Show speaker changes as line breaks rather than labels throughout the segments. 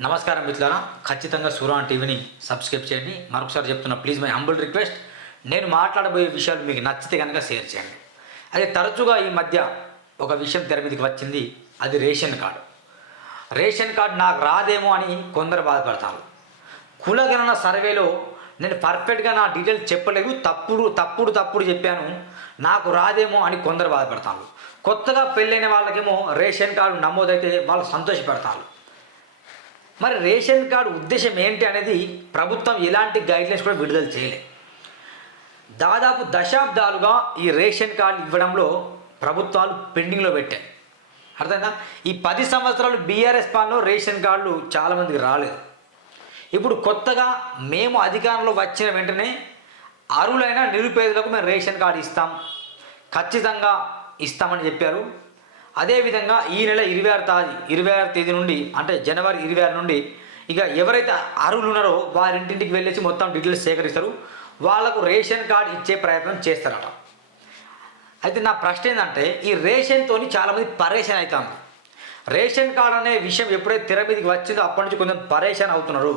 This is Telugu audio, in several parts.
నమస్కారం మిత్రులారా. ఖచ్చితంగా సూరాన్ టీవీని సబ్స్క్రైబ్ చేయండి. మరొకసారి చెప్తున్నా ప్లీజ్ మై హంబుల్ రిక్వెస్ట్ నేను మాట్లాడబోయే విషయాలు మీకు నచ్చితే కనుక షేర్ చేయండి. అదే తరచుగా ఈ మధ్య ఒక విషయం తెర మీదకి వచ్చింది. అది రేషన్ కార్డు. రేషన్ కార్డు నాకు రాదేమో అని కొందరు బాధపడతారు. కులగణన సర్వేలో నేను పర్ఫెక్ట్గా నా డీటెయిల్స్ చెప్పలేదు. తప్పుడు తప్పుడు తప్పుడు చెప్పాను. నాకు రాదేమో అని కొందరు బాధపడతారు. కొత్తగా పెళ్ళైన వాళ్ళకేమో రేషన్ కార్డు నమోదైతే వాళ్ళు సంతోషపడతారు. మరి రేషన్ కార్డు ఉద్దేశం ఏంటి అనేది ప్రభుత్వం ఎలాంటి గైడ్లైన్స్ కూడా విడుదల చేయలేదు. దాదాపు దశాబ్దాలుగా ఈ రేషన్ కార్డు ఇవ్వడంలో ప్రభుత్వాలు పెండింగ్లో పెట్టాయి. అర్థమైందా? ఈ పది సంవత్సరాలు బీఆర్ఎస్ పాలనలో రేషన్ కార్డులు చాలామందికి రాలేదు. ఇప్పుడు కొత్తగా మేము అధికారంలో వచ్చిన వెంటనే అరువులైన నిరుపేదలకు మేము రేషన్ కార్డు ఇస్తాం. ఖచ్చితంగా ఇస్తామని చెప్పారు. అదేవిధంగా ఈ నెల ఇరవై ఆరు తేదీ ఇరవై ఆరు తేదీ నుండి అంటే జనవరి ఇరవై ఆరు నుండి ఇక ఎవరైతే అర్హులు ఉన్నారో వారింటింటికి వెళ్ళేసి మొత్తం డీటెయిల్స్ సేకరిస్తారు. వాళ్ళకు రేషన్ కార్డు ఇచ్చే ప్రయత్నం చేస్తారట. అయితే నా ప్రశ్న ఏంటంటే ఈ రేషన్తో చాలామంది పరేషాన్ అవుతాను రేషన్ కార్డు అనే విషయం ఎప్పుడైతే తెర మీదకి వచ్చిందో అప్పటి నుంచి కొంచెం పరేషాన్ అవుతున్నారు.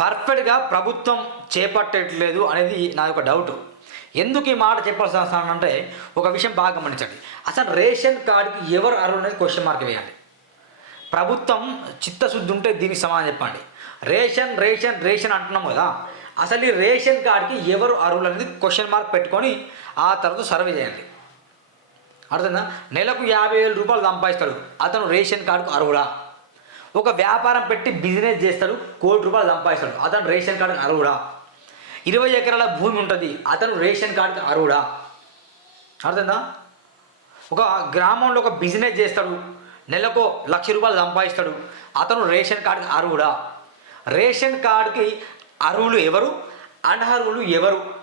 పర్ఫెక్ట్గా ప్రభుత్వం చేపట్టట్లేదు అనేది నా యొక్క డౌట్. ఎందుకు ఈ మాట చెప్పాల్సిన అవసరం అంటే ఒక విషయం బాగా గమనించండి. అసలు రేషన్ కార్డుకి ఎవరు అర్హులు అనేది క్వశ్చన్ మార్క్ వేయండి ప్రభుత్వం చిత్తశుద్ధి ఉంటే దీనికి సమాధానం చెప్పండి. రేషన్ రేషన్ రేషన్ అంటున్నాం కదా. అసలు ఈ రేషన్ కార్డుకి ఎవరు అర్హులు అనేది క్వశ్చన్ మార్క్ పెట్టుకొని ఆ తర్వాత సర్వే చేయండి. అర్థందా నెలకు యాభై వేల రూపాయలు సంపాదిస్తాడు. అతను రేషన్ కార్డుకు అర్హుడా? ఒక వ్యాపారం పెట్టి బిజినెస్ చేస్తాడు కోటి రూపాయలు సంపాదిస్తాడు. అతను రేషన్ కార్డుకు అర్హుడా? ఇరవై ఎకరాల భూమి ఉంటుంది. అతను రేషన్ కార్డుకి అర్హుడా? అర్థందా ఒక గ్రామంలో ఒక బిజినెస్ చేస్తాడు. నెలకు లక్ష రూపాయలు సంపాదిస్తాడు. అతను రేషన్ కార్డుకి అర్హుడా? రేషన్ కార్డుకి అర్హులు ఎవరు? అనర్హులు ఎవరు?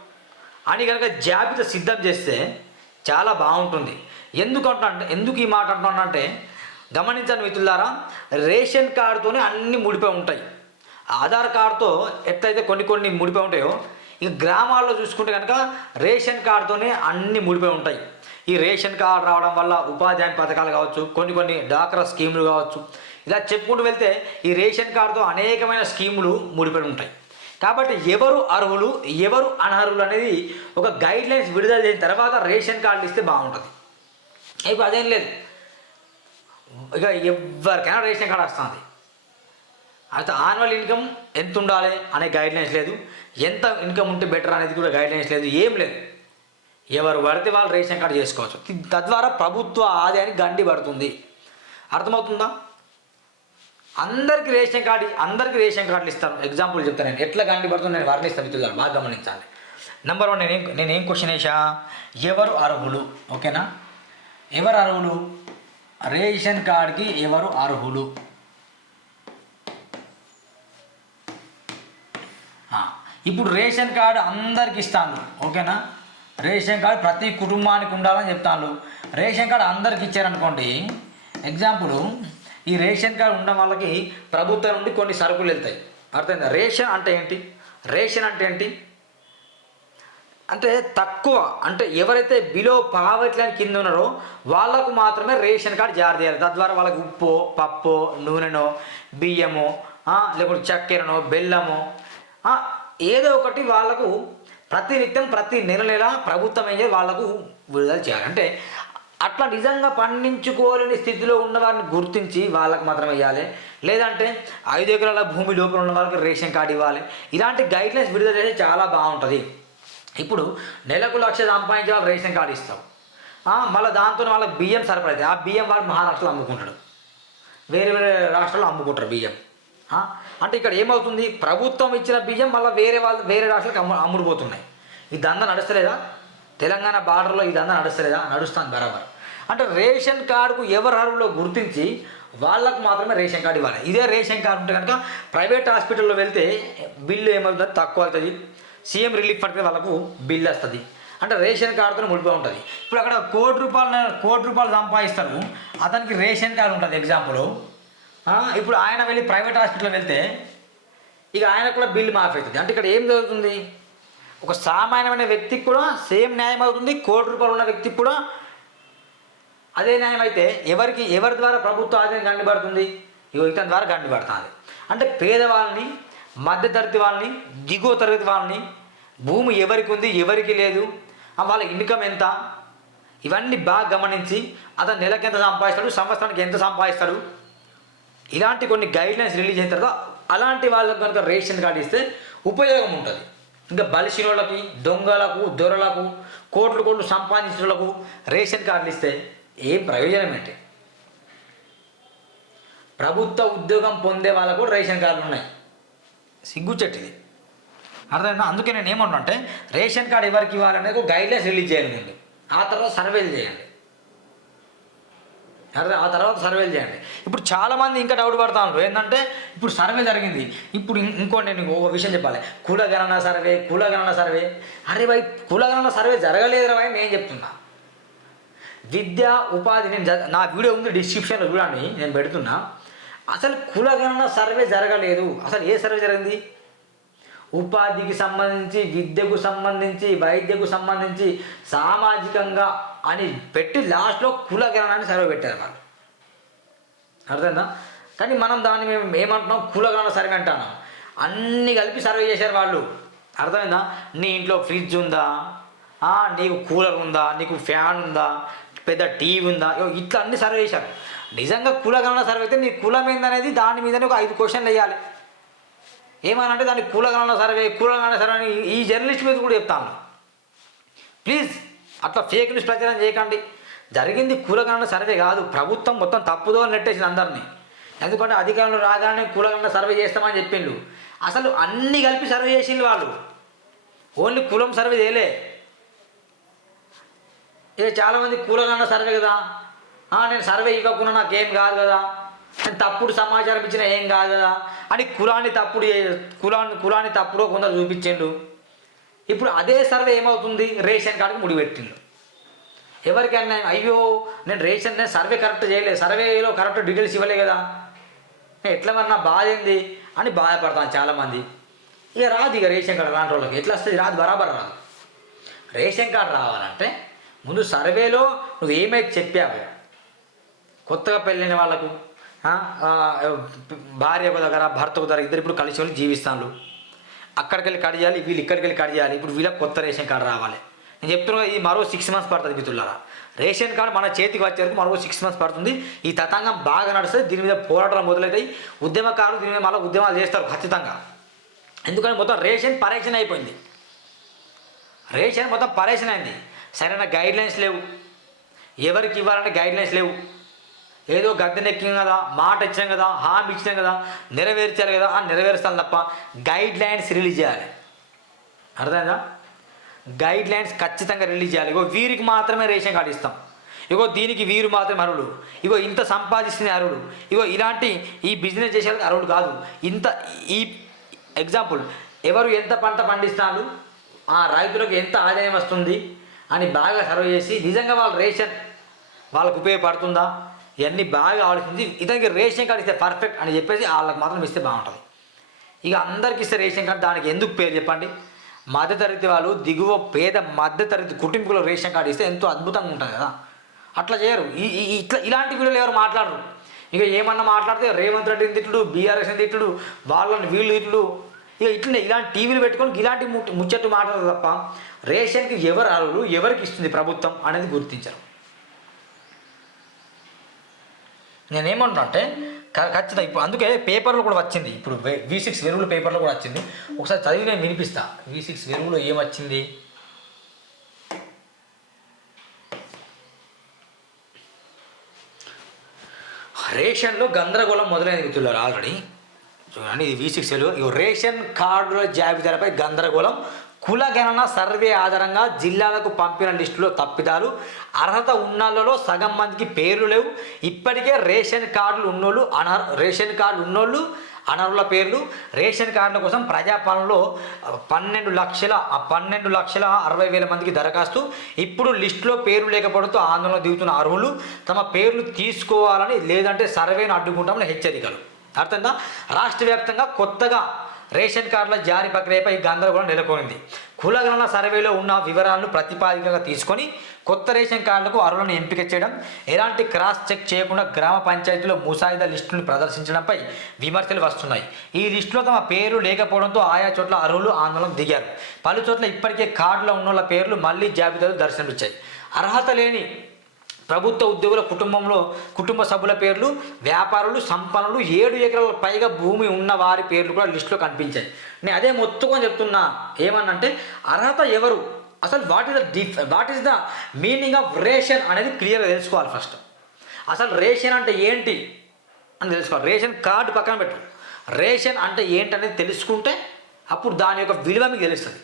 అని కనుక జాబితా సిద్ధం చేస్తే చాలా బాగుంటుంది. ఎందుకు అంటున్నా ఎందుకు ఈ మాట అంటున్నానంటే గమనించండి మిత్రులారా రేషన్ కార్డుతోనే అన్ని ముడిపోయి ఉంటాయి. ఆధార్ కార్డుతో ఎట్లయితే కొన్ని కొన్ని ముడిపోయి ఉంటాయో ఇక గ్రామాల్లో చూసుకుంటే కనుక రేషన్ కార్డుతోనే అన్ని ముడిపోయి ఉంటాయి. ఈ రేషన్ కార్డు రావడం వల్ల ఉపాధి హామీ పథకాలు కావచ్చు కొన్ని కొన్ని డాక్రా స్కీములు కావచ్చు ఇలా చెప్పుకుంటూ వెళ్తే ఈ రేషన్ కార్డుతో అనేకమైన స్కీములు ముడిపడి ఉంటాయి. కాబట్టి ఎవరు అర్హులు ఎవరు అనర్హులు అనేది ఒక గైడ్ లైన్స్ విడుదల చేసిన తర్వాత రేషన్ కార్డులు ఇస్తే బాగుంటుంది. ఇప్పుడు అదేం లేదు. ఇక ఎవరికైనా రేషన్ కార్డు వస్తుంది. అయితే ఆన్యువల్ ఇన్కమ్ ఎంత ఉండాలి అనే గైడ్ లైన్స్ లేదు. ఎంత ఇన్కమ్ ఉంటే బెటర్ అనేది కూడా గైడ్లైన్స్ లేదు ఏం లేదు. ఎవరు పడితే వాళ్ళు రేషన్ కార్డు చేసుకోవచ్చు. తద్వారా ప్రభుత్వ ఆదాయానికి గండి పడుతుంది. అర్థమవుతుందా? అందరికీ రేషన్ కార్డు అందరికీ రేషన్ కార్డులు ఇస్తాను. ఎగ్జాంపుల్ చెప్తాను నేను. ఎట్లా గండి పడుతుంది నేను వర్ణిస్తాను మిత్రులు బాగా గమనించాలి. నెంబర్ వన్ నేనేం నేనేం క్వశ్చన్ వేసా ఎవరు అర్హులు? ఓకేనా ఎవరు అర్హులు? రేషన్ కార్డుకి ఎవరు అర్హులు ఆ, ఇప్పుడు రేషన్ కార్డు అందరికి ఇస్తాను ఓకేనా? రేషన్ కార్డు ప్రతి కుటుంబానికి ఉండాలని చెప్తాను రేషన్ కార్డు అందరికి ఇచ్చారనుకోండి ఎగ్జాంపుల్ ఈ రేషన్ కార్డు ఉండడం వాళ్ళకి ప్రభుత్వం నుండి కొన్ని సరుకులు వెళ్తాయి. అర్థమైందా? రేషన్ అంటే ఏంటి? రేషన్ అంటే ఏంటి? అంటే తక్కువ అంటే ఎవరైతే బిలో పావర్టీ లైన్ కింద ఉన్నారో వాళ్ళకు మాత్రమే రేషన్ కార్డు జారీ చేయాలి. తద్వారా వాళ్ళకి ఉప్పు పప్పు నూనెనో బియ్యము లేకపోతే చక్కెరనో బెల్లము ఏదో ఒకటి వాళ్ళకు ప్రతి నిత్యం ప్రతి నెల నెల ప్రభుత్వం ఏం వాళ్ళకు వాళ్ళకు విడుదల చేయాలి. అంటే అట్లా నిజంగా పండించుకోలేని స్థితిలో ఉన్నవారిని గుర్తించి వాళ్ళకి మాత్రం ఇవ్వాలి లేదంటే ఐదు ఎకరాల భూమి లోపల ఉన్న వాళ్ళకి రేషన్ కార్డు ఇవ్వాలి. ఇలాంటి గైడ్లైన్స్ విడుదల చేస్తే చాలా బాగుంటుంది. ఇప్పుడు నెలకు లక్ష సంపాదించే వాళ్ళు రేషన్ కార్డు ఇస్తాం మళ్ళీ దాంతో వాళ్ళకి బియ్యం సరఫరా ఆ బియ్యం వాళ్ళు మహారాష్ట్రలో అమ్ముకుంటాడు. వేరే వేరే రాష్ట్రాల్లో అమ్ముకుంటారు బియ్యం. అంటే ఇక్కడ ఏమవుతుంది? ప్రభుత్వం ఇచ్చిన బియ్యం మళ్ళీ వేరే వాళ్ళు వేరే రాష్ట్రాలకు అమ్ము అమ్ముడుపోతున్నాయి. ఈ దందా నడుస్తలేదా? తెలంగాణ బార్డర్లో ఈ దందా నడుస్తలేదా? నడుస్తుంది బరాబర్. అంటే రేషన్ కార్డుకు ఎవరు అర్హులో గుర్తించి వాళ్ళకు మాత్రమే రేషన్ కార్డు ఇవ్వాలి. ఇదే రేషన్ కార్డు ఉంటే కనుక ప్రైవేట్ హాస్పిటల్లో వెళ్తే బిల్లు ఏమవుతుంది? తక్కువ అవుతుంది. సీఎం రిలీఫ్ పడితే వాళ్ళకు బిల్లు వస్తుంది. అంటే రేషన్ కార్డుతో ముడిపో ఉంటుంది. ఇప్పుడు అక్కడ కోటి రూపాయలు కోటి రూపాయలు సంపాదిస్తారు. అతనికి రేషన్ కార్డు ఉంటుంది. ఎగ్జాంపుల్. ఇప్పుడు ఆయన వెళ్ళి ప్రైవేట్ హాస్పిటల్ వెళ్తే ఇక ఆయన కూడా బిల్లు మాఫ్ అవుతుంది అంటే ఇక్కడ ఏం జరుగుతుంది? ఒక సామాన్యమైన వ్యక్తికి కూడా సేమ్ న్యాయం అవుతుంది కోటి రూపాయలు ఉన్న వ్యక్తికి కూడా అదే న్యాయం అయితే ఎవరికి ఎవరి ద్వారా ప్రభుత్వ ఆదాయం గండిపడుతుంది ఇగో ఇతని ద్వారా గండిపడుతుంది అంటే పేదవాళ్ళని మధ్యతరగతి వాళ్ళని దిగువ తరగతి వాళ్ళని భూమి ఎవరికి ఉంది ఎవరికి లేదు వాళ్ళ ఇన్కమ్ ఎంత? ఇవన్నీ బాగా గమనించి అతను నెలకి ఎంత సంపాదిస్తాడు సంవత్సరానికి ఎంత సంపాదిస్తాడు? ఇలాంటి కొన్ని గైడ్లైన్స్ రిలీజ్ అయిన తర్వాత అలాంటి వాళ్ళకి కనుక రేషన్ కార్డు ఇస్తే ఉపయోగం ఉంటుంది. ఇంకా బలిసినోళ్ళకి దొంగలకు దొరలకు కోట్లు కోట్లు సంపాదించిన వాళ్ళకు రేషన్ కార్డులు ఇస్తే ఏం ప్రయోజనం ఏంటి? ప్రభుత్వ ఉద్యోగం పొందే వాళ్ళకు రేషన్ కార్డులు ఉన్నాయి. సిగ్గుచెట్టిది అర్థమైందా? అందుకే నేను ఏమన్నా అంటే రేషన్ కార్డు ఎవరికి ఇవ్వాలనేది ఒక గైడ్లైన్స్ రిలీజ్ చేయాలి ముందు. ఆ తర్వాత సర్వేలు చేయండి అర్థం ఆ తర్వాత సర్వేలు చేయండి. ఇప్పుడు చాలామంది ఇంకా డౌట్ పడతా ఉన్నారు ఏంటంటే ఇప్పుడు సర్వే జరిగింది. ఇప్పుడు ఇంకోటి నేను ఒక విషయం చెప్పాలి. కులగణన సర్వే కులగణన సర్వే అరే భాయ్ కులగణన సర్వే జరగలేదు భాయ్ నేను చెప్తున్నా. విద్య ఉపాధి నేను నా వీడియో ఉంది డిస్క్రిప్షన్లో చూడండి నేను పెడుతున్నా. అసలు కులగణన సర్వే జరగలేదు. అసలు ఏ సర్వే జరిగింది? ఉపాధికి సంబంధించి విద్యకు సంబంధించి వైద్యకు సంబంధించి సామాజికంగా అని పెట్టి లాస్ట్లో కులగణన సర్వే పెట్టారు వాళ్ళు. అర్థమైందా? కానీ మనం దాన్ని మేము ఏమంటున్నాం? కులగణన సర్వే అంటాను అన్నీ కలిపి సర్వే చేశారు వాళ్ళు. అర్థమైందా? నీ ఇంట్లో ఫ్రిడ్జ్ ఉందా? నీకు కూలర్ ఉందా? నీకు ఫ్యాన్ ఉందా? పెద్ద టీవీ ఉందా? ఇట్లా అన్ని సర్వే చేశారు. నిజంగా కులగణన సర్వే అయితే నీ కులం ఏందనేది దాని మీదనే ఒక ఐదు క్వశ్చన్లు వేయాలి. ఏమనంటే దాన్ని కులగణన సర్వే కులగణన సర్వే అని ఈ జర్నలిస్ట్ మీద కూడా చెప్తాను. ప్లీజ్ అట్లా ఫేక్ న్యూస్ ప్రచారం చేయకండి. జరిగింది కులగణన సర్వే కాదు ప్రభుత్వం మొత్తం తప్పుదో అని నెట్టేసింది అందరినీ. ఎందుకంటే అధికారంలో రాగానే కులగణన సర్వే చేస్తామని చెప్పిండు అసలు అన్నీ కలిపి సర్వే చేసిండు వాళ్ళు. ఓన్లీ కులం సర్వే చేయలే. ఇక చాలామంది కులగణన సర్వే కదా? నేను సర్వే ఇవ్వకుండా నాకేం కాదు కదా? తప్పుడు సమాచారం ఇచ్చిన ఏం కాదు కదా? అని కులాన్ని తప్పుడు కులాన్ని కులాన్ని తప్పుడో కొందరు చూపించిండు. ఇప్పుడు అదే సర్వే ఏమవుతుంది? రేషన్ కార్డుకి ముడిపెట్టిండు ఎవరికైనా అయ్యో నేను రేషన్ నేను సర్వే కరెక్ట్ చేయలేదు. సర్వేలో కరెక్ట్ డీటెయిల్స్ ఇవ్వలే కదా. నేను ఎట్లా మరి నా బాధ ఏంది? అని బాధపడతాను చాలామంది. ఇక రాదు ఇక రేషన్ కార్డు అలాంటి వాళ్ళకి. ఎట్లా వస్తుంది? రాదు బరాబర్ రాదు. రేషన్ కార్డు రావాలంటే ముందు సర్వేలో నువ్వు ఏమైతే చెప్పావు కొత్తగా పెళ్ళైన వాళ్ళకు భార్యకు భార్య ఒక దగ్గర భర్త ఒక దగ్గర ఇద్దరు ఇప్పుడు కలిసి వెళ్ళి జీవిస్తాను అక్కడికి వెళ్ళి కట్ చేయాలి వీళ్ళు ఇక్కడికి వెళ్ళి కట్ చేయాలి ఇప్పుడు వీళ్ళకి కొత్త రేషన్ కార్డు రావాలి. నేను చెప్తున్నా ఇది మరో సిక్స్ మంత్స్ పడుతుంది మిత్రులారా. రేషన్ కార్డు మన చేతికి వచ్చే వరకు మరో సిక్స్ మంత్స్ పడుతుంది. ఈ తతంగం బాగా నడుస్తుంది దీని మీద పోరాటాలు మొదలవుతాయి ఉద్యమకారులు దీని మీద మళ్ళీ ఉద్యమాలు చేస్తారు ఖచ్చితంగా. ఎందుకంటే మొత్తం రేషన్ పరేషన్ అయిపోయింది. రేషన్ మొత్తం పరేషన్ అయింది. సరైన గైడ్ లైన్స్ లేవు. ఎవరికి ఇవ్వాలంటే గైడ్ లైన్స్ లేవు. ఏదో గద్దెనెక్కిం కదా మాట ఇచ్చాం కదా హామీ ఇచ్చాం కదా నెరవేర్చాలి కదా అని నెరవేర్చాలి తప్ప గైడ్ లైన్స్ రిలీజ్ చేయాలి. అర్థమైందా? గైడ్ లైన్స్ ఖచ్చితంగా రిలీజ్ చేయాలి. ఇగో వీరికి మాత్రమే రేషన్ కార్డు ఇస్తాం. ఇగో దీనికి వీరు మాత్రమే అర్హుడు ఇగో ఇంత సంపాదిస్తుంది అర్హుడు ఇగో ఇలాంటి ఈ బిజినెస్ చేసే వాళ్ళకి అర్హుడు కాదు. ఇంత ఈ ఎగ్జాంపుల్ ఎవరు ఎంత పంట పండిస్తున్నారు ఆ రైతులకు ఎంత ఆదాయం వస్తుంది అని బాగా సర్వ్ చేసి నిజంగా వాళ్ళ రేషన్ వాళ్ళకు ఉపయోగపడుతుందా? ఇవన్నీ బాగా ఆలోచించి ఇతనికి రేషన్ కార్డు ఇస్తే పర్ఫెక్ట్ అని చెప్పేసి వాళ్ళకి మాత్రం ఇస్తే బాగుంటుంది. ఇక అందరికి ఇస్తే రేషన్ కార్డు దానికి ఎందుకు పేరు చెప్పండి? మధ్యతరగతి వాళ్ళు దిగువ పేద మధ్యతరగతి కుటుంబీకులు రేషన్ కార్డు ఇస్తే ఎంతో అద్భుతంగా ఉంటుంది కదా. అట్లా చేయరు. ఈ- ఇట్లా ఇలాంటి వీడియోలు ఎవరు మాట్లాడరు. ఇక ఏమన్నా మాట్లాడితే రేవంత్ రెడ్డిని తిట్టుడు బీఆర్ఎస్ని తిట్టుడు వాళ్ళని వీళ్ళు తిట్టుడు. ఇక ఇట్లనే ఇలాంటి టీవీలు పెట్టుకొని ఇలాంటి ముచ్చట్టు మాట్లాడరు తప్ప రేషన్కి ఎవరు అర్హులు ఎవరికి ఇస్తుంది ప్రభుత్వం అనేది గుర్తించరు. నేనేమంటున్నా అంటే ఖచ్చితంగా ఇప్పుడు అందుకే పేపర్లో కూడా వచ్చింది. ఇప్పుడు వి సిక్స్ వెరువుల పేపర్లో కూడా వచ్చింది. ఒకసారి చదివి నేను వినిపిస్తా. వి సిక్స్ వెరువులో ఏమొచ్చింది రేషన్లో గందరగోళం మొదలైన మిత్రులారు ఆల్రెడీ. చూడండి ఇది వి సిక్స్ వెలుగు. రేషన్ కార్డుల జాబితాలపై గందరగోళం కుల గణన సర్వే ఆధారంగా జిల్లాలకు పంపిన లిస్టులో తప్పిదాలు అర్హత ఉన్నోళ్ళలో సగం మందికి పేర్లు లేవు. ఇప్పటికే రేషన్ కార్డులు ఉన్నోళ్ళు అనర్ రేషన్ కార్డు ఉన్నోళ్ళు అనర్హుల పేర్లు. రేషన్ కార్డుల కోసం ప్రజాపాలనలో పన్నెండు లక్షల పన్నెండు లక్షల అరవై వేల మందికి దరఖాస్తు. ఇప్పుడు లిస్టులో పేరు లేకపోవడంతో ఆందోళన దిగుతున్న అర్హులు తమ పేర్లు తీసుకోవాలని లేదంటే సర్వేను అడ్డుకుంటామని హెచ్చరికలు. అర్థంగా రాష్ట్ర వ్యాప్తంగా కొత్తగా రేషన్ కార్డుల జారీ ప్రక్రియపై గందరగోళం నెలకొంది. కులగణన సర్వేలో ఉన్న వివరాలను ప్రతిపాదికగా తీసుకొని కొత్త రేషన్ కార్డులకు అర్హులను ఎంపిక చేయడం ఎలాంటి క్రాస్ చెక్ చేయకుండా గ్రామ పంచాయతీలో ముసాయిదా లిస్టును ప్రదర్శించడంపై విమర్శలు వస్తున్నాయి. ఈ లిస్టులో తమ పేరు లేకపోవడంతో ఆయా చోట్ల అర్హులు ఆందోళన దిగారు. పలు చోట్ల ఇప్పటికే కార్డులో ఉన్న పేర్లు మళ్ళీ జాబితాలో దర్శనమిచ్చాయి. అర్హత లేని ప్రభుత్వ ఉద్యోగుల కుటుంబంలో కుటుంబ సభ్యుల పేర్లు వ్యాపారులు సంపన్నులు ఏడు ఎకరాల పైగా భూమి ఉన్న వారి పేర్లు కూడా లిస్టులో కనిపించాయి. నేను అదే మొత్తుకొని చెప్తున్నా ఏమన్నంటే అర్హత ఎవరు? అసలు what is the diff what is the meaning of ration అనేది క్లియర్గా తెలుసుకోవాలి ఫస్ట్ అసలు రేషన్ అంటే ఏంటి అని తెలుసుకోవాలి. రేషన్ కార్డు పక్కన పెట్టు. రేషన్ అంటే ఏంటనేది తెలుసుకుంటే అప్పుడు దాని యొక్క విలువ మీకు తెలుస్తుంది.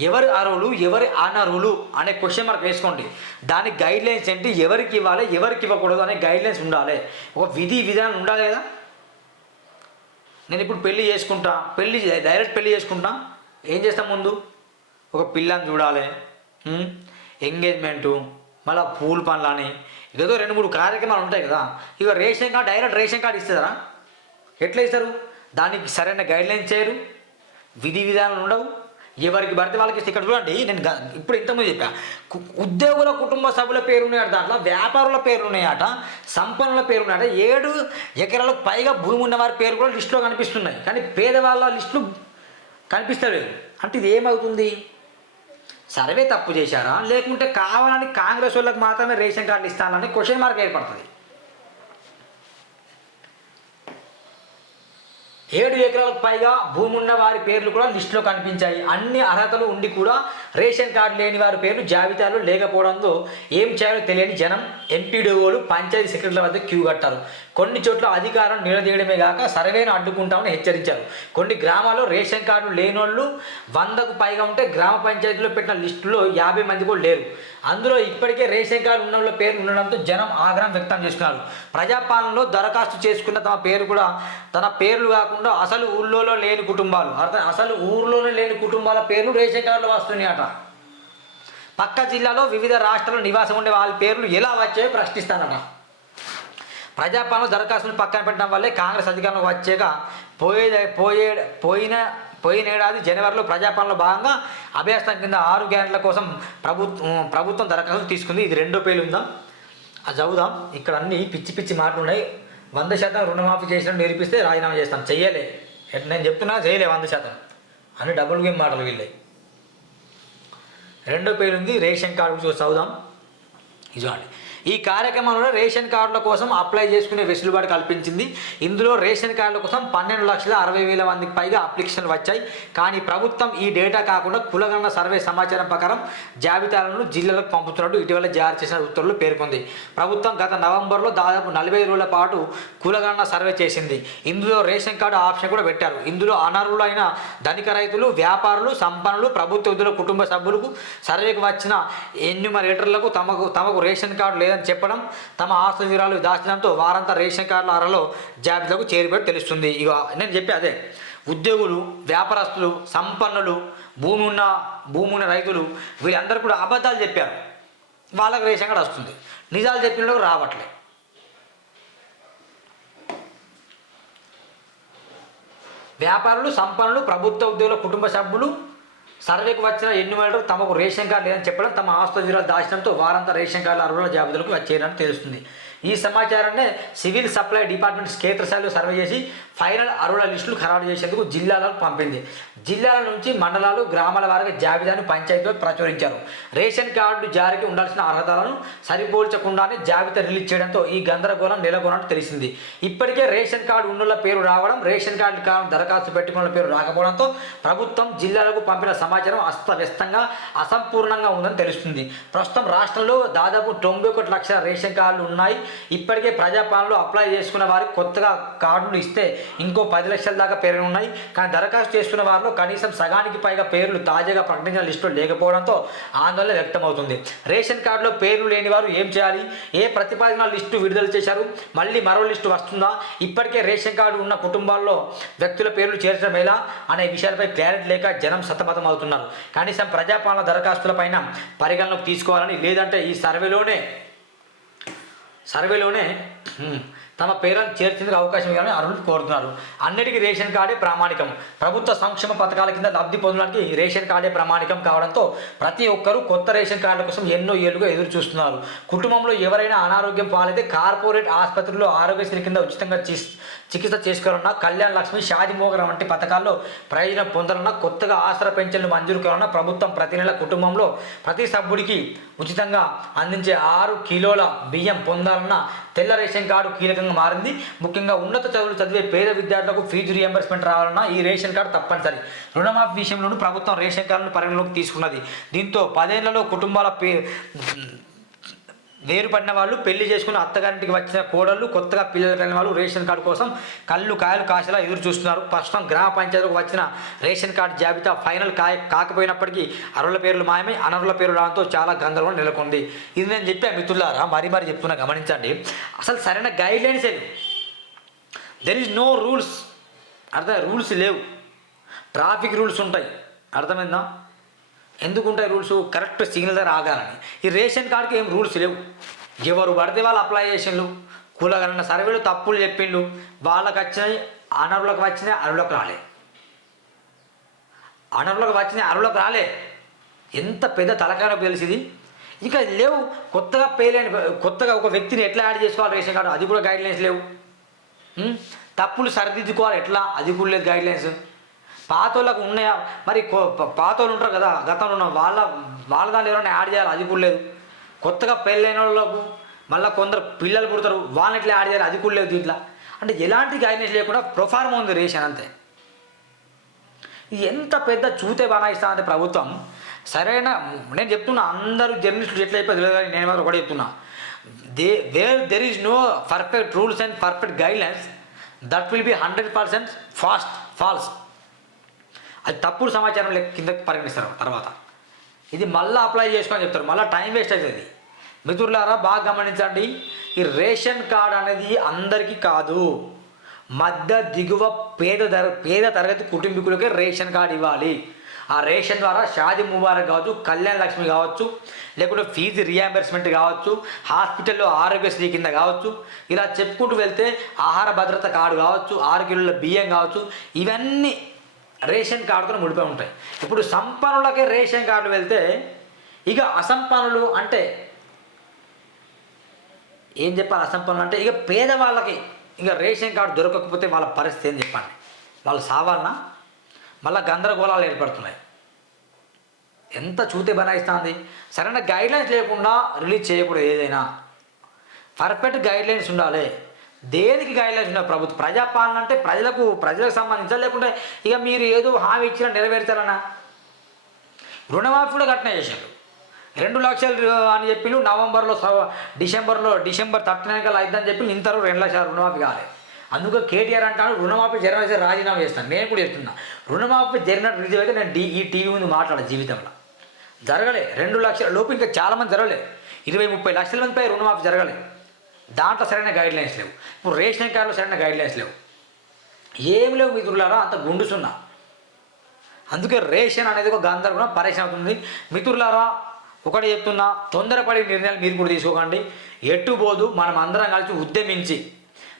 ఎవరి అర్హులు ఎవరి అనర్హులు అనే క్వశ్చన్ మార్క్ వేసుకోండి. దానికి గైడ్ లైన్స్ ఏంటి? ఎవరికి ఇవ్వాలి? ఎవరికి ఇవ్వకూడదు అనే గైడ్ లైన్స్ ఉండాలి. ఒక విధి విధానం ఉండాలి కదా? నేను ఇప్పుడు పెళ్ళి చేసుకుంటా. పెళ్ళి డైరెక్ట్ పెళ్ళి చేసుకుంటా. ఏం చేస్తాం ముందు? ఒక పిల్లని చూడాలి. ఎంగేజ్మెంటు మళ్ళీ పూల పనులని ఏదో రెండు మూడు కార్యక్రమాలు ఉంటాయి కదా. ఇక ration card direct ration card ఇస్తారా? ఎట్లా ఇస్తారు? దానికి సరైన గైడ్లైన్స్ చేయరు. విధి విధానాలు ఉండవు. ఎవరికి పడితే వాళ్ళకి ఇక్కడ చూడండి. నేను ఇప్పుడు ఇంతకుముందు చెప్పా. ఉద్యోగుల కుటుంబ సభ్యుల పేరు ఉన్నాయట దాంట్లో వ్యాపారుల పేరు ఉన్నాయట సంపన్నుల పేరు ఉన్నాయట ఏడు ఎకరాలకు పైగా భూమి ఉన్న వారి పేరు కూడా లిస్టులో కనిపిస్తున్నాయి. కానీ పేదవాళ్ళ లిస్టులు కనిపిస్తలేదు. అంటే ఇది ఏమవుతుంది? సర్వే తప్పు చేశారా? లేకుంటే కావాలని కాంగ్రెస్ వాళ్ళకి మాత్రమే రేషన్ కార్డులు ఇస్తానని క్వశ్చన్ మార్క్ ఏర్పడుతుంది. ఏడు ఎకరాలకు పైగా భూమి ఉన్న వారి పేర్లు కూడా లిస్టులో కనిపించాయి. అన్ని అర్హతలు ఉండి కూడా రేషన్ కార్డు లేని వారి పేర్లు జాబితాలో లేకపోవడంతో ఏం చేయాలో తెలియని జనం ఎంపీడీఓలు పంచాయతీ సెక్రటరీల వద్ద క్యూ కట్టారు. కొన్ని చోట్ల అధికారం నిలదీయడమే కాక సర్వేను అడ్డుకుంటామని హెచ్చరించారు. కొన్ని గ్రామాల్లో రేషన్ కార్డు లేనోళ్ళు వందకు పైగా ఉంటే గ్రామ పంచాయతీలో పెట్టిన లిస్టులో యాభై మంది కూడా లేరు. అందులో ఇప్పటికే రేషన్ కార్డు ఉన్న వాళ్ళ పేరు ఉండడంతో జనం ఆగ్రహం వ్యక్తం చేస్తున్నారు. ప్రజాపాలనలో దరఖాస్తు చేసుకున్న తమ పేరు కూడా తన పేర్లు కాకుండా అసలు ఊళ్ళో లేని కుటుంబాలు. అర్థం అసలు ఊర్లోనే లేని కుటుంబాల పేర్లు రేషన్ కార్డులో వస్తున్నాయట. పక్క జిల్లాలో వివిధ రాష్ట్రాల్లో నివాసం ఉండే వాళ్ళ పేర్లు ఎలా వచ్చాయో ప్రశ్నిస్తానట ప్రజాపాలన దరఖాస్తును పక్కన పెట్టడం వల్లే కాంగ్రెస్ అధికారంలో వచ్చాక పోయే పోయే పోయిన పోయిన ఏడాది జనవరిలో ప్రజాపాలనలో భాగంగా అభ్యాసం కింద ఆరు గ్యారెంట్ల కోసం ప్రభుత్వం ప్రభుత్వం దరఖాస్తు తీసుకుంది. ఇది రెండో పేలు ఉందా? అది చదువుదాం. ఇక్కడ అన్ని పిచ్చి పిచ్చి మాటలు ఉన్నాయి. వంద శాతం రుణమాఫీ చేసినట్టు నేర్పిస్తే రాజీనామా చేస్తాం. చెయ్యలే. ఎట్లా నేను చెప్తున్నా చేయలే వంద శాతం. అని డబుల్ గేమ్ మాటలు వీళ్ళే రెండో పేరు ఉంది రేషన్ కార్డు గురించి చదువుదాం. ఇదిగోండి ఈ కార్యక్రమంలో రేషన్ కార్డుల కోసం అప్లై చేసుకునే వెసులుబాటు కల్పించింది. ఇందులో రేషన్ కార్డుల కోసం పన్నెండు లక్షల అరవై వేల మందికి పైగా అప్లికేషన్లు వచ్చాయి. కానీ ప్రభుత్వం ఈ డేటా కాకుండా కులగణన సర్వే సమాచారం ప్రకారం జాబితాలను జిల్లాలకు పంపుతున్నట్టు ఇటీవల జారీ చేసిన ఉత్తర్వులు పేర్కొంది. ప్రభుత్వం గత నవంబర్లో దాదాపు నలభై రోజుల పాటు కులగణన సర్వే చేసింది. ఇందులో రేషన్ కార్డు ఆప్షన్ కూడా పెట్టారు. ఇందులో అనర్హులైన ధనిక రైతులు వ్యాపారులు సంపన్నులు ప్రభుత్వ ఉద్యోగుల కుటుంబ సభ్యులకు సర్వేకి వచ్చిన ఎన్యూమరేటర్లకు తమకు తమకు రేషన్ కార్డు లేదు. లేదని చెప్పడం తమ ఆస్తి వివరాలు దాచడంతో వారంతా రేషన్ కార్డుల అరలో జాబితాకు చేరిపోయి తెలుస్తుంది. ఇక నేను చెప్పి అదే. ఉద్యోగులు వ్యాపారస్తులు సంపన్నులు భూమి ఉన్న భూమి ఉన్న రైతులు వీళ్ళందరూ కూడా అబద్ధాలు చెప్పారు. వాళ్ళకి రేషన్ కార్డు వస్తుంది. నిజాలు చెప్పిన రావట్లే. వ్యాపారులు సంపన్నులు ప్రభుత్వ ఉద్యోగుల కుటుంబ సభ్యులు సర్వేకు వచ్చిన ఎన్నివేళ్ళు తమకు రేషన్ కార్డు లేదని చెప్పడం తమ ఆస్తుల దాచడంతో వారంతా రేషన్ కార్డుల అర్హుల జాబితాలకు వచ్చేయడానికి తెలుస్తుంది. ఈ సమాచారాన్ని సివిల్ సప్లై డిపార్ట్మెంట్ క్షేత్రస్థాయిలో సర్వే చేసి ఫైనల్ అర్హుల లిస్టులు ఖరారు చేసేందుకు జిల్లాలకు పంపింది. జిల్లాల నుంచి మండలాలు గ్రామాల వారిగా జాబితాను పంచాయతీలో ప్రచురించారు. రేషన్ కార్డు జారీకి ఉండాల్సిన అర్హతలను సరిపోల్చకుండానే జాబితా రిలీజ్ చేయడంతో ఈ గందరగోళం నెలకొన్నట్టు తెలిసింది. ఇప్పటికే రేషన్ కార్డు ఉన్నల పేరు రావడం రేషన్ కార్డు కారణం దరఖాస్తు పెట్టుకున్న పేరు రాకపోవడంతో ప్రభుత్వం జిల్లాలకు పంపిన సమాచారం అస్తవ్యస్తంగా అసంపూర్ణంగా ఉందని తెలుస్తుంది. ప్రస్తుతం రాష్ట్రంలో దాదాపు తొంభై ఒకటి లక్షల రేషన్ కార్డులు ఉన్నాయి. ఇప్పటికే ప్రజాపాలనలో అప్లై చేసుకున్న వారికి కొత్తగా కార్డులు ఇస్తే ఇంకో పది లక్షల దాకా పేర్లు ఉన్నాయి. కానీ దరఖాస్తు చేస్తున్న వారిలో కనీసం సగానికి పైగా పేర్లు తాజాగా ప్రకటించిన లిస్టులో లేకపోవడంతో ఆందోళన వ్యక్తమవుతుంది. రేషన్ కార్డులో పేర్లు లేని వారు ఏం చేయాలి? ఏ ప్రతిపాదన లిస్టు విడుదల చేశారు? మళ్ళీ మరో లిస్టు వస్తుందా? ఇప్పటికే రేషన్ కార్డు ఉన్న కుటుంబాల్లో వ్యక్తుల పేర్లు చేర్చడం ఎలా? అనే విషయాలపై క్లారిటీ లేక జనం సతమతం అవుతున్నారు. కనీసం ప్రజాపాలన దరఖాస్తులపైన పరిగణలోకి తీసుకోవాలని లేదంటే ఈ సర్వేలోనే సర్వేలోనే తమ పేర్లను చేర్చేందుకు అవకాశం ఇవ్వాలని అర్హులు కోరుతున్నారు. అన్నిటికీ రేషన్ కార్డే ప్రామాణికం. ప్రభుత్వ సంక్షేమ పథకాల కింద లబ్ధి పొందడానికి రేషన్ కార్డే ప్రామాణికం కావడంతో ప్రతి ఒక్కరూ కొత్త రేషన్ కార్డుల కోసం ఎన్నో ఏళ్ళుగా ఎదురు చూస్తున్నారు కుటుంబంలో ఎవరైనా అనారోగ్యం పాలైతే కార్పొరేట్ ఆసుపత్రిలో ఆరోగ్యశ్రీ కింద ఉచితంగా చికిత్స చేసుకోవాలన్నా కళ్యాణ లక్ష్మి షాది మోగరం వంటి పథకాల్లో ప్రయోజనం పొందాలన్నా కొత్తగా ఆసరా పెన్షన్లు మంజూరు కావాలన్నా ప్రభుత్వం ప్రతి నెల కుటుంబంలో ప్రతి సభ్యుడికి ఉచితంగా అందించే ఆరు కిలోల బియ్యం పొందాలన్న తెల్ల రేషన్ కార్డు కీలకంగా మారింది. ముఖ్యంగా ఉన్నత చదువులు చదివే పేద విద్యార్థులకు ఫీజు రియంబర్స్మెంట్ రావాలన్నా ఈ రేషన్ కార్డు తప్పనిసరి. రుణమాఫీ విషయంలోనూ ప్రభుత్వం రేషన్ కార్డును పరిగణలోకి తీసుకున్నది. దీంతో పదేళ్ళలో కుటుంబాల పే వేరుపడిన వాళ్ళు పెళ్ళి చేసుకుని అత్తగారింటికి వచ్చిన కోడళ్ళు కొత్తగా పిల్లలు కలిగిన వాళ్ళు రేషన్ కార్డు కోసం కళ్ళు కాయలు కాసేలా ఎదురు చూస్తున్నారు. ప్రస్తుతం గ్రామ పంచాయతీలకు వచ్చిన రేషన్ కార్డు జాబితా ఫైనల్ కాయ కాకపోయినప్పటికీ అర్హుల పేర్లు మాయమై అనరుల పేర్లు రావడంతో చాలా గందరగోళం నెలకొంది. ఇది నేను చెప్పా మిత్రులారా మరీ మరీ చెప్తున్నా గమనించండి. అసలు సరైన గైడ్ లైన్స్ ఏది దెర్ ఈజ్ నో రూల్స్ అర్థం రూల్స్ లేవు. ట్రాఫిక్ రూల్స్ ఉంటాయి. అర్థమైందా? ఎందుకు ఉంటాయి రూల్స్? కరెక్ట్ సిగ్నల్ దగ్గర ఆగాలని. ఈ రేషన్ కార్డుకి ఏం రూల్స్ లేవు. ఎవరు పడితే వాళ్ళు అప్లై చేసిండ్రు కూలగలన్న సర్వేలు తప్పులు చెప్పిండు వాళ్ళకి వచ్చినాయి అనర్హులకు వచ్చినాయి అరువులకు రాలే. అనరులకు వచ్చినాయి అరువులకు రాలే. ఎంత పెద్ద తలకాయ తెలిసింది ఇంకా లేవు. కొత్తగా పేలేని కొత్తగా ఒక వ్యక్తిని ఎట్లా యాడ్ చేసుకోవాలి రేషన్ కార్డు? అది కూడా గైడ్లైన్స్ లేవు. తప్పులు సరిదిద్దుకోవాలి ఎట్లా? అది కూడా లేదు గైడ్లైన్స్ పాతోళ్ళకు ఉన్నాయా మరి కొ- పాతోళ్ళు ఉంటారు కదా గతంలో ఉన్న వాళ్ళ వాళ్ళ దాంట్లో ఎవరైనా యాడ్ చేయాలి అది కూడా లేదు. కొత్తగా పెళ్ళైన వాళ్ళకు మళ్ళీ కొందరు పిల్లలు పుడతారు వాళ్ళని ఎట్లా యాడ్ చేయాలి అది కూడా లేదు దీంట్లో. అంటే ఎలాంటి గైడ్లైన్స్ లేకుండా ప్రొఫార్మ్ ఉంది రేషన్ అంతే. ఇది ఎంత పెద్ద చూతే బనాయిస్తా అంటే ప్రభుత్వం. సరైన నేను చెప్తున్నా అందరూ జర్నలిస్టులు ఎట్లయిపోయి తెలియదు కానీ నేను మాత్రం ఒకటి చెప్తున్నా. They there there is no perfect rules and perfect guidelines that will be hundred percent fast false అది తప్పుడు సమాచారం లెక్క కింద పరిగణిస్తారు తర్వాత. ఇది మళ్ళీ అప్లై చేసుకొని చెప్తారు. మళ్ళీ టైం వేస్ట్ అవుతుంది. మిత్రులారా బాగా గమనించండి. ఈ రేషన్ కార్డ్ అనేది అందరికీ కాదు. మధ్య దిగువ పేద ధర పేద తరగతి కుటుంబీకులకే రేషన్ కార్డు ఇవ్వాలి. ఆ రేషన్ ద్వారా షాది ముబారక్ కావచ్చు కళ్యాణ లక్ష్మి కావచ్చు లేకుంటే ఫీజు రియంబర్స్మెంట్ కావచ్చు హాస్పిటల్లో ఆరోగ్యశ్రీ కింద కావచ్చు ఇలా చెప్పుకుంటూ వెళ్తే ఆహార భద్రత కార్డు కావచ్చు ఆరు కిలోల బియ్యం కావచ్చు ఇవన్నీ రేషన్ కార్డుతో ముడిపోయి ఉంటాయి. ఇప్పుడు సంపన్నులకే రేషన్ కార్డు వెళ్తే ఇక అసంపన్నులు అంటే ఏం చెప్పాలి అసంపన్నులు అంటే ఇక పేదవాళ్ళకి ఇంకా రేషన్ కార్డు దొరకకపోతే వాళ్ళ పరిస్థితి ఏం చెప్పండి. వాళ్ళు సావాలనా? మళ్ళీ గందరగోళాలు ఏర్పడుతున్నాయి. ఎంత చూతే బనాయిస్తుంది. సరైన గైడ్లైన్స్ లేకుండా రిలీజ్ చేయకూడదు ఏదైనా. పర్ఫెక్ట్ గైడ్లైన్స్ ఉండాలి. దేనికి గైడ్లైన్స్ ఉండాలి ప్రభుత్వం ప్రజాపాలన అంటే ప్రజలకు ప్రజలకు సంబంధించాలి లేకుంటే ఇక మీరు ఏదో హామీ ఇచ్చినా నెరవేర్చాలన్నా రుణమాఫీ కూడా కట్టిన చేశారు. రెండు లక్షలు అని చెప్పి నవంబర్లో సవ- డిసెంబర్లో డిసెంబర్ థర్టీ నైన్ కల్లా అయిద్దని చెప్పి ఇంతరు రెండు లక్షల రుణమాఫీ కాలే. అందుకే కేటీఆర్ అంటాను రుణమాఫీ జరిగిన రాజీనామా చేస్తాను. నేను కూడా చెప్తున్నా రుణమాఫీ జరిగినట్టు రుజువు అయితే నేను డి ఈ టీవీ ముందు మాట్లాడ జీవితంలో. జరగలే. రెండు లక్షల లోపు ఇంకా చాలామంది జరగలే. ఇరవై ముప్పై లక్షల మందిపై రుణమాఫీ జరగలే. దాంట్లో సరైన గైడ్ లైన్స్ లేవు. ఇప్పుడు రేషన్ కార్డులో సరైన గైడ్ లైన్స్ లేవు. ఏమి లేవు మిత్రులారా అంత గుండుసున్నా. అందుకే రేషన్ అనేది ఒక గందరగోళం పరేషన్ అవుతుంది మిత్రులారా ఒకటి చెప్తున్నా తొందరపడి నిర్ణయాలు మీరు కూడా తీసుకోకండి. ఎట్టుబోదు పోదు మనం అందరం కలిసి ఉద్యమించి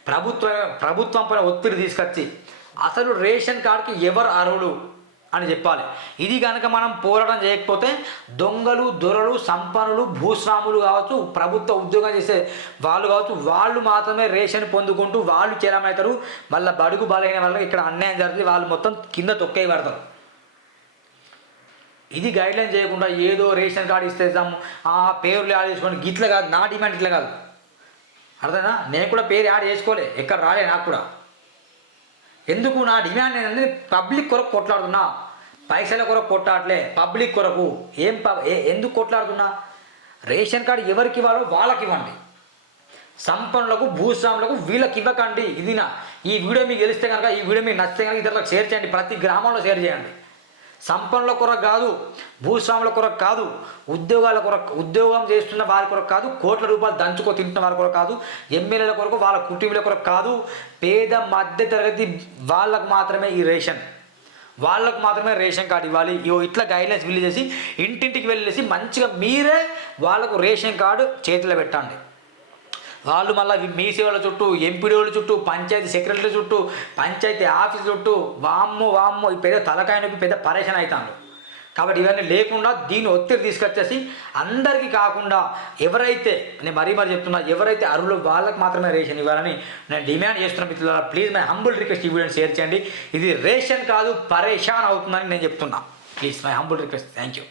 ప్రభుత్వ ప్రభుత్వంపై ఒత్తిడి తీసుకొచ్చి. అసలు రేషన్ కార్డుకి ఎవరు అర్హులు? అని చెప్పాలి. ఇది కనుక మనం పోరాటం చేయకపోతే దొంగలు దొరలు సంపన్నులు భూస్వాములు కావచ్చు ప్రభుత్వ ఉద్యోగం చేసే వాళ్ళు కావచ్చు వాళ్ళు మాత్రమే రేషన్ పొందుకుంటూ వాళ్ళు చేరమవుతారు మళ్ళీ బడుగు బలైన వాళ్ళకి ఇక్కడ అన్యాయం జరుగుతుంది వాళ్ళు మొత్తం కింద తొక్కే పడతారు. ఇది గైడ్లైన్ చేయకుండా ఏదో రేషన్ కార్డు ఇస్తేద్దాం ఆ పేర్లు యాడ్ చేసుకోండి. గిట్ల కాదు నా డిమాండ్ ఇట్లా కాదు. అర్థనా నేను కూడా పేరు యాడ్ చేసుకోలే. ఎక్కడ రాలే నాకు కూడా. ఎందుకు నా డిమాండ్ ఏంటంటే పబ్లిక్ కొరకు కొట్లాడుతున్నా. పైసల కొరకు కొట్లాడలే పబ్లిక్ కొరకు. ఏం ఏ- ఎందుకు కొట్లాడుతున్నా? రేషన్ కార్డు ఎవరికి ఇవ్వాలో వాళ్ళకి ఇవ్వండి. సంపన్నులకు భూస్వాములకు వీళ్ళకి ఇవ్వకండి. ఇది నా ఈ వీడియో మీకు తెలిస్తే కనుక ఈ వీడియో మీకు నచ్చితే కనుక ఇతరులకు షేర్ చేయండి. ప్రతి గ్రామంలో షేర్ చేయండి. సంపన్నుల కొరకు కాదు భూస్వాముల కొరకు కాదు ఉద్యోగాల కొరకు ఉద్యోగం చేస్తున్న వారి కొరకు కాదు కోట్ల రూపాయలు దంచుకో తింటున్న వారి కొరకు కాదు ఎమ్మెల్యేల కొరకు వాళ్ళ కుటుంబీల కొరకు కాదు పేద మధ్యతరగతి వాళ్ళకు మాత్రమే ఈ రేషన్. వాళ్ళకు మాత్రమే రేషన్ కార్డు ఇవ్వాలి. ఇగో ఇట్లా గైడ్లైన్స్ బిల్లు చేసి ఇంటింటికి వెళ్ళేసి మంచిగా మీరే వాళ్ళకు రేషన్ కార్డు చేతిలో పెట్టండి. వాళ్ళు మళ్ళీ మీ సేవల చుట్టూ ఎంపీడీల చుట్టూ పంచాయతీ సెక్రటరీ చుట్టూ పంచాయతీ ఆఫీస్ చుట్టూ వామ్మో వామ్మో ఈ పెద్ద తలకాయ నొప్పి పెద్ద పరేషన్ అవుతాను కాబట్టి ఇవన్నీ లేకుండా దీన్ని ఒత్తిడి తీసుకొచ్చేసి అందరికీ కాకుండా ఎవరైతే నేను మరీ మరీ చెప్తున్నా ఎవరైతే అర్హులు వాళ్ళకి మాత్రమే రేషన్ ఇవ్వాలని నేను డిమాండ్ చేస్తున్న మిత్రులారా ప్లీజ్ మై హంబుల్ రిక్వెస్ట్ ఈ వీడియోని షేర్ చేయండి. ఇది రేషన్ కాదు పరేషాన్ అవుతుందని నేను చెప్తున్నా. Please my humble request. Thank you